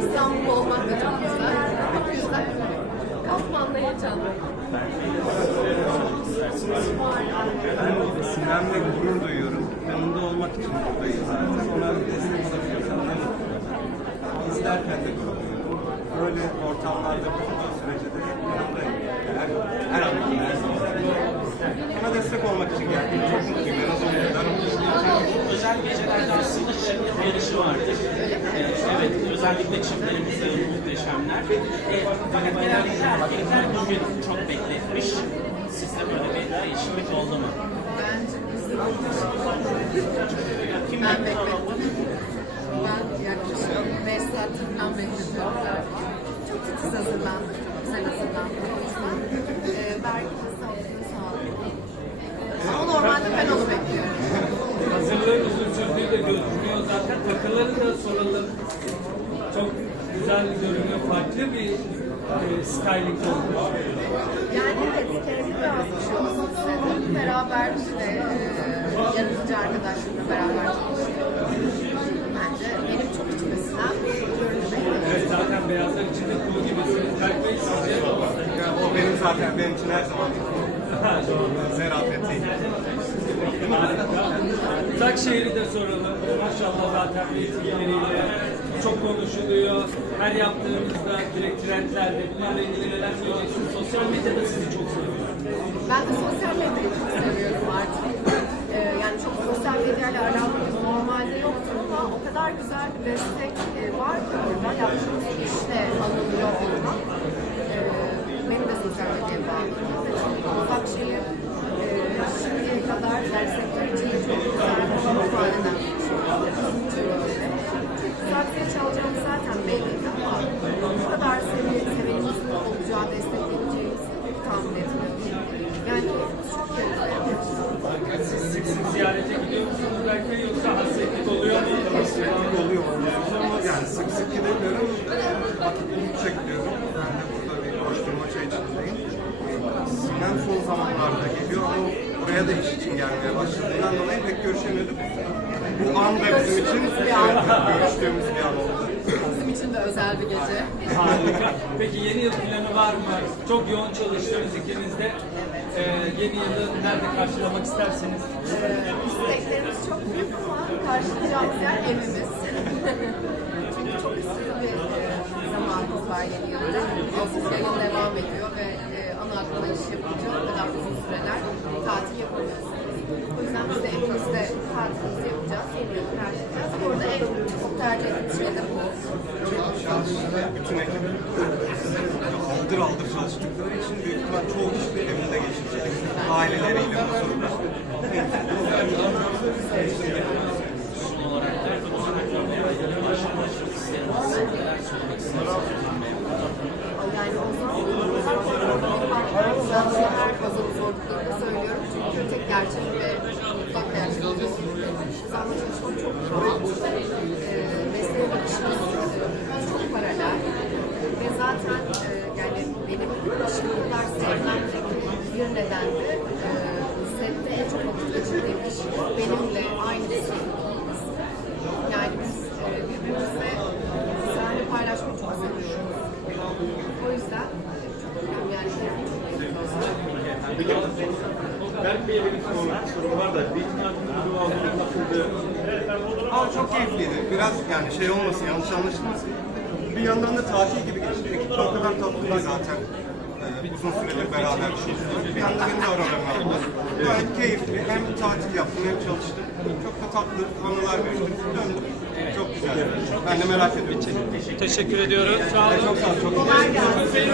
İstanbul'da olmak. Sinem'le gurur duyuyorum. Yanında olmak için buradayız. Ona destek olabilirsem mutlu. İzlerken de gurur duyuyorum. Böyle ortamlarda bulunduğu sürece de yanındayım. Her, her an her zaman. Ona destek olmak için geldim. Çok mutluyum. En az onun kadar mutluyum. Özel gecelerde aslında çift yarışı vardır. Ee, evet, özellikle çiftlerimiz de muhteşemler. Ee, genellikle erkekler bugün çok bekletmiş. Sizde böyle bir değişiklik oldu mu? Ben bekledim. Ben yaklaşık 5 saattir falan galiba. Çok titiz çok güzel hazırlandık. O. Ama normalde ben onu bekliyorum. Hazırlığın uzun sürdüğü de. Takıları da soralım. Çok güzel görünüyor. Farklı bir e, styling. Yani evet, bir şey olsun istedim. Beraber işte yaratıcı arkadaşlarımla beraber çalışıyoruz. Bence benim çok içime sinen bir görünüm. Evet zaten beyazlar içinde kuğu gibisiniz. Berk Bey sizce? Yani o benim zaten benim için her zaman zerafetiyim. Uzak şehri de soralım. Maşallah zaten etkileriyle çok konuşuluyor. Her yaptığımızda direkt trendlerde bunlarla ilgili neler söyleyeceksiniz? Sosyal medyada sizi çok seviyor. Ben de sosyal medyayı çok seviyorum artık. Yani çok sosyal medyayla alakamız normalde yoktu ama o kadar güzel bir destek e, var ki orada. Yaptığımız işle alınıyor olmak. Ee, benim de sosyal medyaya bağlıyım. Ufak şeyi e, şimdiye kadar yani sektör için çok güzel bir şey ifade eden bir şey. Çok güzel bir şey çalacağımız zaten belliydi ama bu kadar sevi, sevenimizin olacağı, destekleyeceğimizi tahmin etmiyordum. Yani çok yerinde. Siz sık sık ziyarete gidiyor musunuz Berk Bey yoksa hasretlik oluyor mu? Hasretlik oluyor olmuyoruz ama yani sık sık gidemiyorum. Vakit buldukça gidiyorum. Ben de burada bir koşturmaca içindeyim. Sinem son ama buraya da iş için gelmeye başladığından dolayı pek görüşemiyorduk. Bu an da bizim için görüştüğümüz bir an oldu. Bizim için de özel bir gece. Harika. Peki yeni yıl planı var mı? Çok yoğun çalıştınız ikiniz de. Ee, yeni yılı nerede karşılamak isterseniz? Ee, isteklerimiz çok büyük ama karşılayacağımız yer evimiz. Çünkü çok üstün bir e, zamanımız var yeni yılda. Yayın devam ediyor ve e, ana akımda iş yapınca o kadar uzun süreler tatil yapamıyoruz. O yüzden biz de evimizde tatilimizi yapacağız, yeni yılı karşılayacağız. Orada en çok tercih ettiğimiz şey de bu. Bütün ekip aldır aldır çalıştıkları için büyük ihtimal çoğu kişi de evinde geçirecek. Aileleriyle huzurla. Son olarak da uzun başlamak istersiniz. Neler söylemek istersiniz? Yani o zaman ben her fazla zorluklarını söylüyorum. Çünkü tek gerçek ve mutlak gerçek. İnsanla çalışmak çok rahat. Ee, mesleğe bakışımız çok paralel. Ve zaten e, yani benim ışıklıklar sevmemdeki bir neden de e, sette en çok vakit geçirdiğim kişi benimle aynı sevdiğimiz. Yani biz e, birbirimizle sahne paylaşmayı çok seviyoruz. O yüzden çok önemli yani Bey'e bir sorum var da bir? Ama çok keyifliydi. Biraz yani şey olmasın, yanlış anlaşılmasın. Bir yandan da tatil gibi geçti. Ekip o kadar tatlı ki zaten. Uzun süredir beraber çalışıyoruz. Bir yandan benim de aralarım aldı. Gayet keyifli. Hem tatil yaptım hem çalıştım. Çok da tatlı anılar biriktirip döndüm. Çok güzel. Ben de merak ediyorum. Teşekkür ediyoruz. Sağ olun. Çok sağ ol. Çok kolay gelsin.